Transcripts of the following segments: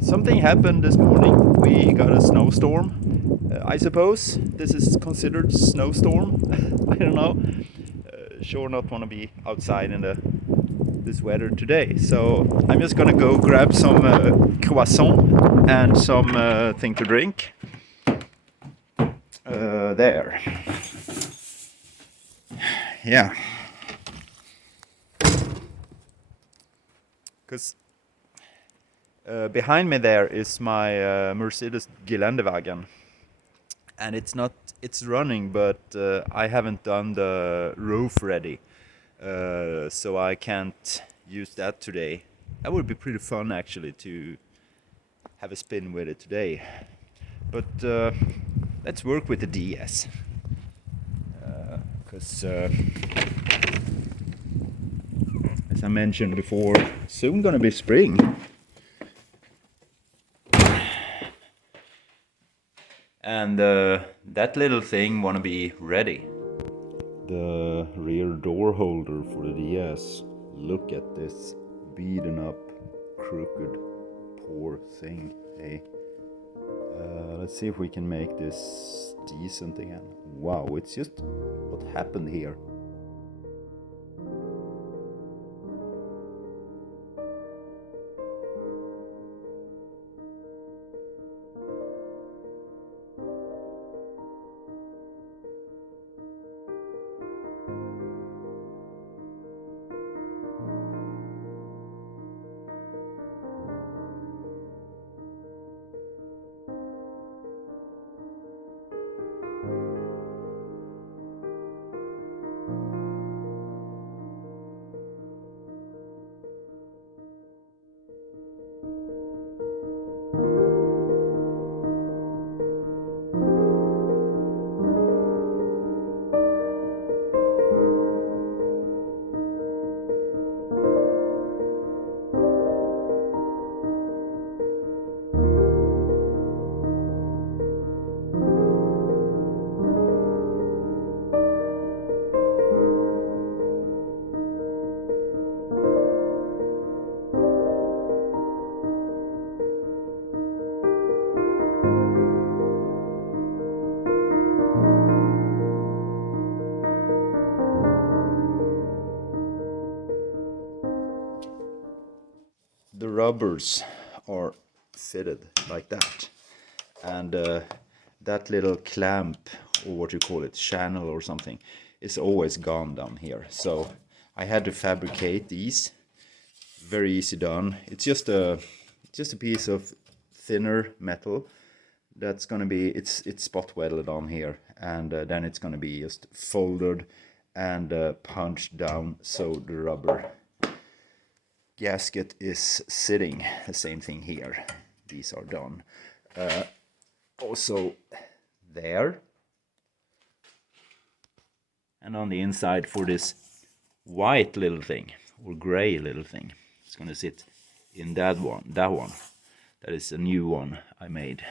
Something happened this morning. We got a snowstorm. I suppose this is considered snowstorm. I don't know. Sure, not want to be outside in this weather today. So I'm just gonna go grab some croissant and some thing to drink. There. Yeah. Because behind me there is my Mercedes Geländewagen, and it's running, but I haven't done the roof ready, so I can't use that today. That would be pretty fun actually to have a spin with it today, but let's work with the DS, because as I mentioned before, soon gonna be spring. And that little thing wanna be ready. The rear door holder for the DS. Look at this beaten up, crooked, poor thing. Hey, let's see if we can make this decent again. Wow, it's just what happened here. The rubbers are fitted like that, and that little clamp, or what you call it, channel or something, is always gone down here. So I had to fabricate these. Very easy done. It's just a piece of thinner metal that's gonna be it's spot welded on here, and then it's gonna be just folded and punched down so the rubber gasket is sitting. The same thing here. These are done. Also there, and on the inside for this white little thing or gray little thing, it's gonna sit in that one. That is a new one I made,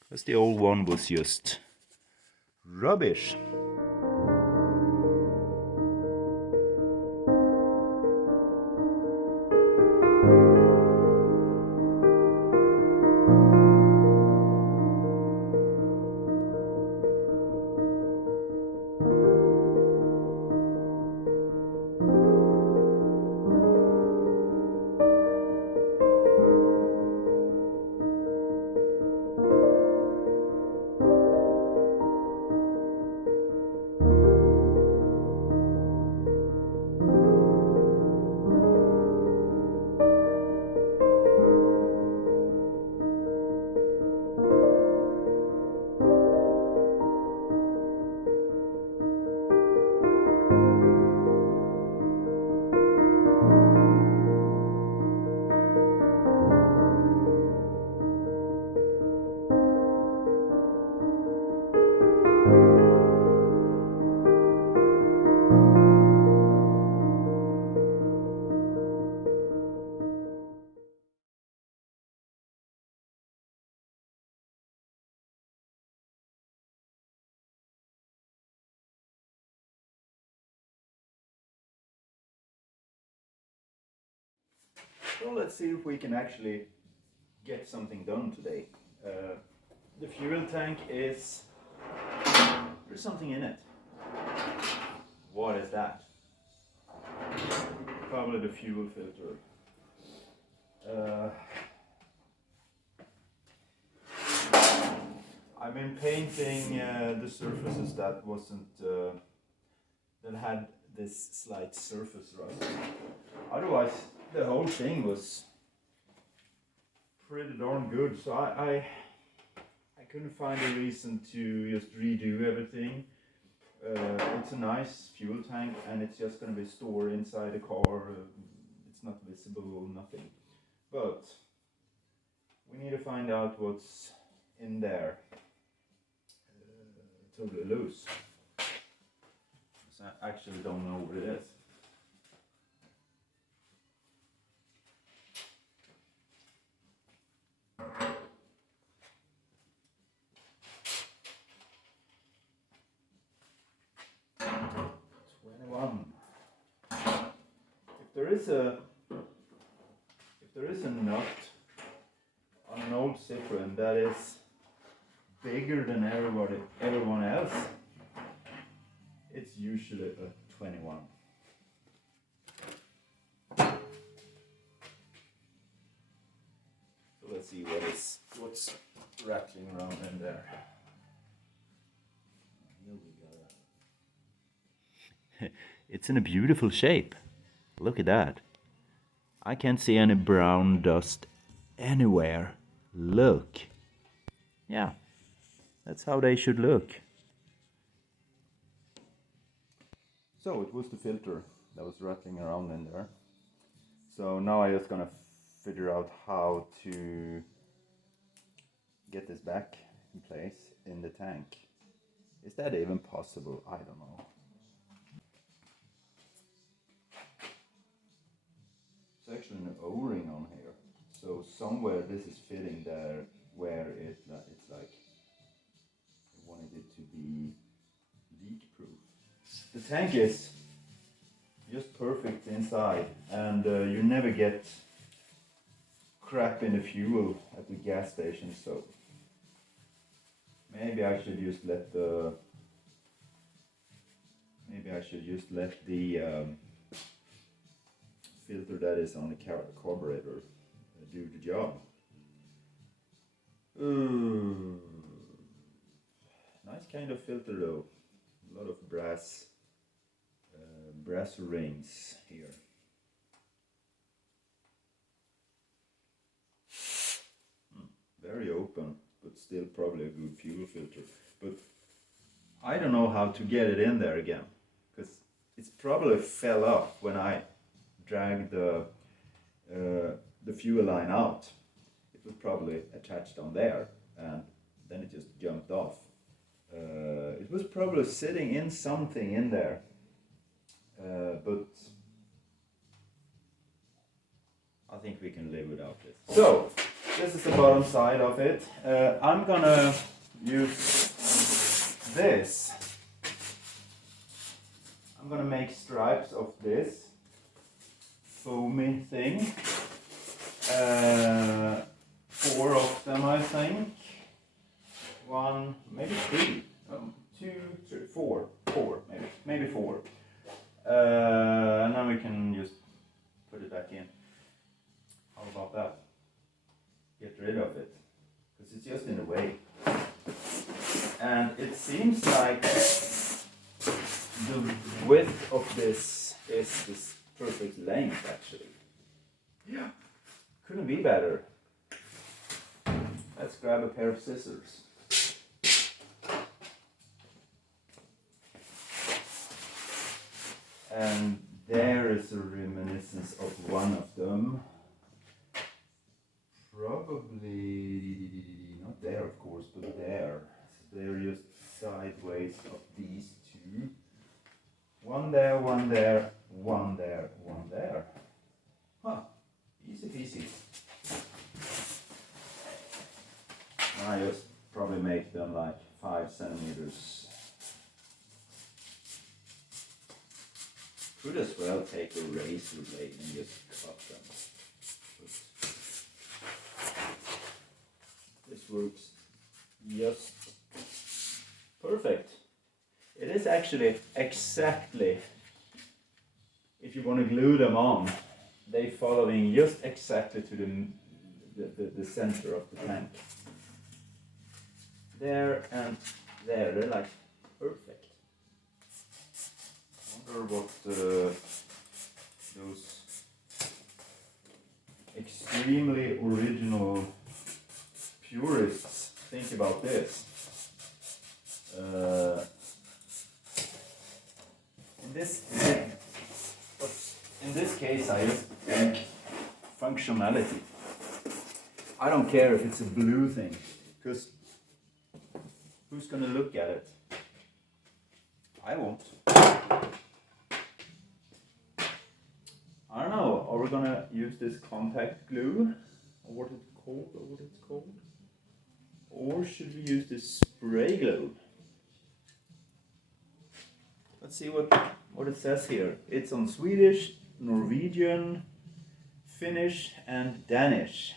because the old one was just rubbish. So let's see if we can actually get something done today. The fuel tank is... there's something in it. What is that? Probably the fuel filter. I've been painting the surfaces that wasn't that had this slight surface rust. Otherwise, the whole thing was pretty darn good. So I couldn't find a reason to just redo everything. It's a nice fuel tank, and it's just going to be stored inside the car. It's not visible, nothing. But we need to find out what's in there. Totally loose. So I actually don't know what it is. If there is a nut on an old Citroën that is bigger than everyone else, it's usually a 21. So let's see what's rattling around in there. Here we go. It's in a beautiful shape. Look at that. I can't see any brown dust anywhere. Look. Yeah, that's how they should look. So it was the filter that was rattling around in there. So now I'm just gonna figure out how to get this back in place in the tank. Is that even possible? I don't know. It's actually an O-ring on here, so somewhere this is fitting there where it's like I wanted it to be leak proof. The tank is just perfect inside, and you never get crap in the fuel at the gas station, so maybe I should just let the filter that is on the carburetor do the job. Nice kind of filter though. A lot of brass rings here. Very open, but still probably a good fuel filter. But I don't know how to get it in there again, because it's probably fell off when I dragged the fuel line out. It was probably attached on there, and then it just jumped off. It was probably sitting in something in there, but I think we can live without this. So this is the bottom side of it. I'm gonna use this. I'm gonna make stripes of this foamy thing. 4 of them, I think. 1, maybe 3, 2, 3, 4, maybe 4. And then we can just put it back in. How about that? Get rid of it, because it's just in the way. And it seems like the width of this is this perfect length, actually. Yeah, couldn't be better. Let's grab a pair of scissors. And there is a reminiscence of one of them. Probably not there, of course, but there. So they're just sideways of these two. One there, one there, one there, one there. Huh, easy peasy. I just probably make them like 5 centimeters. Could as well take a razor blade and just cut them. works just perfect. It is actually exactly, if you want to glue them on, they following just exactly to the center of the tank. There and there, they're like perfect. I wonder what those extremely original purists think about this. In this case, I just think functionality. I don't care if it's a blue thing, because who's gonna look at it? I won't. I don't know. Are we gonna use this compact glue, or what it's called, or should we use this spray glue? Let's see what it says here. It's on Swedish, Norwegian, Finnish, and Danish.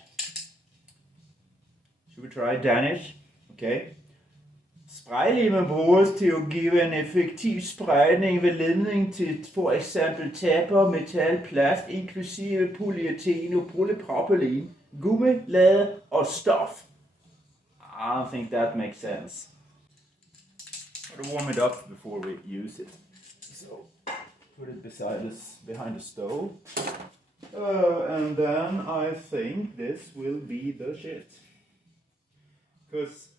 Should we try Danish? Okay. Spraylimen bruges til at give en effektiv spredning ved ledning til for eksempel tæpper, metal, plast, inklusive polyeten og polypropylene, gummi, læder og stof. I don't think that makes sense. Gotta warm it up before we use it. So put it behind the stove. And then I think this will be the shit. Because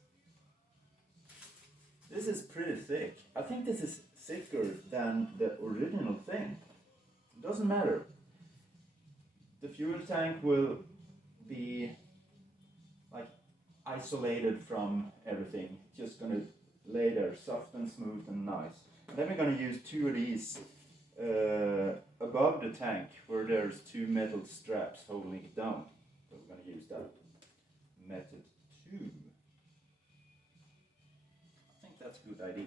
this is pretty thick. I think this is thicker than the original thing. It doesn't matter. The fuel tank will be like isolated from everything. Just gonna lay there soft and smooth and nice. And then we're gonna use two of these above the tank where there's two metal straps holding it down. So we're gonna use that method too. I think that's a good idea.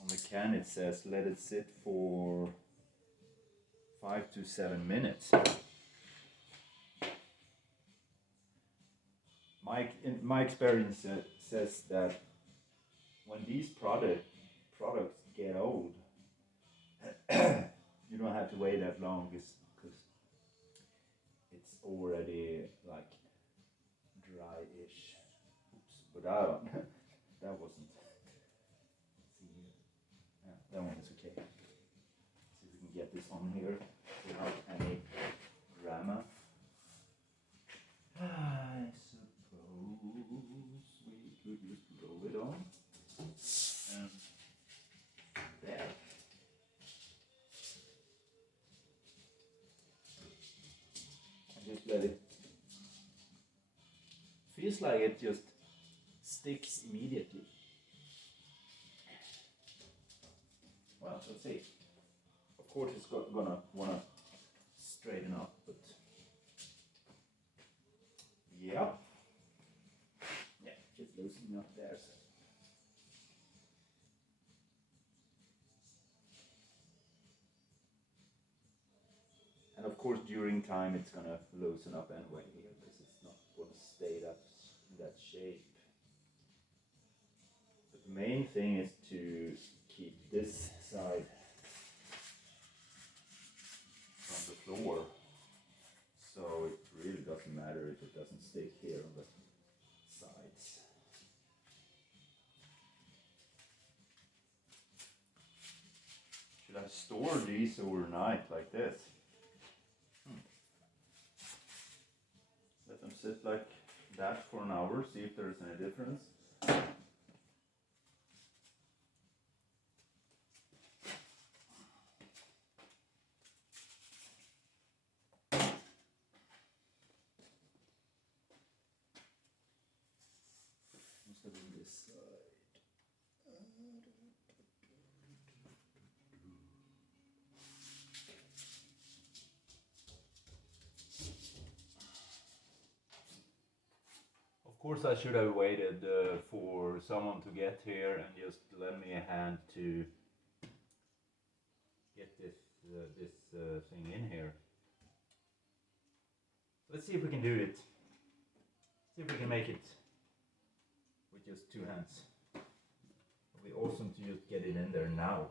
On the can it says let it sit for 5 to 7 minutes. My experience says that when these products get old, you don't have to wait that long because it's already like dry-ish. Oops, but that wasn't. See here. Yeah, that one is okay. See if we can get this on here without any drama. I suppose we could just roll it on. And there. And just let it. Feels like it just sticks immediately. Well, let's see. Of course, it's gonna wanna straighten up, but yeah, just loosening up there. So. And of course, during time, it's gonna loosen up anyway here because it's not gonna stay in that shape. But the main thing is to keep this side from the floor, so it really doesn't matter if it doesn't stick here on the sides. Should I store these overnight like this? Let them sit like that for an hour, see if there's any difference. This this side. Of course, I should have waited for someone to get here and just lend me a hand to get this thing in here. Let's see if we can do it. See if we can make it with just 2 hands. It'll be awesome to just get it in there now.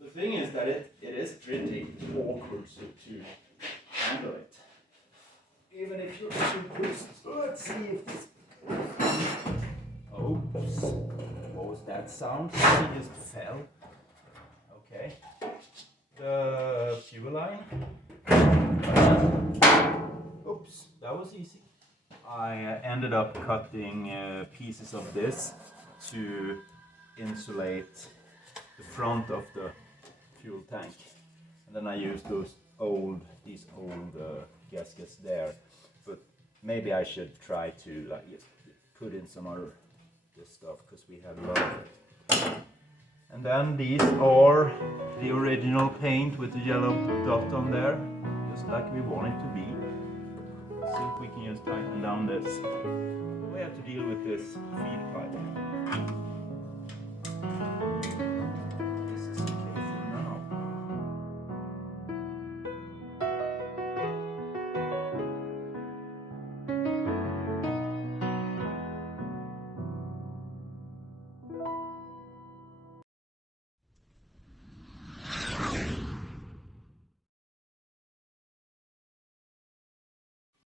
The thing is that it is pretty awkward to handle it. Even if you're too close. Let's see if this goes. Oops. What was that sound? He just fell. Okay. The fuel line. Oops, that was easy. I ended up cutting pieces of this to insulate the front of the fuel tank, and then I used these old gaskets there. But maybe I should try to just put in some other this stuff because we have a lot of it. And then these are the original paint with the yellow dot on there, just like we want it to be. Let's see if we can just tighten down this. We have to deal with this feed pipe.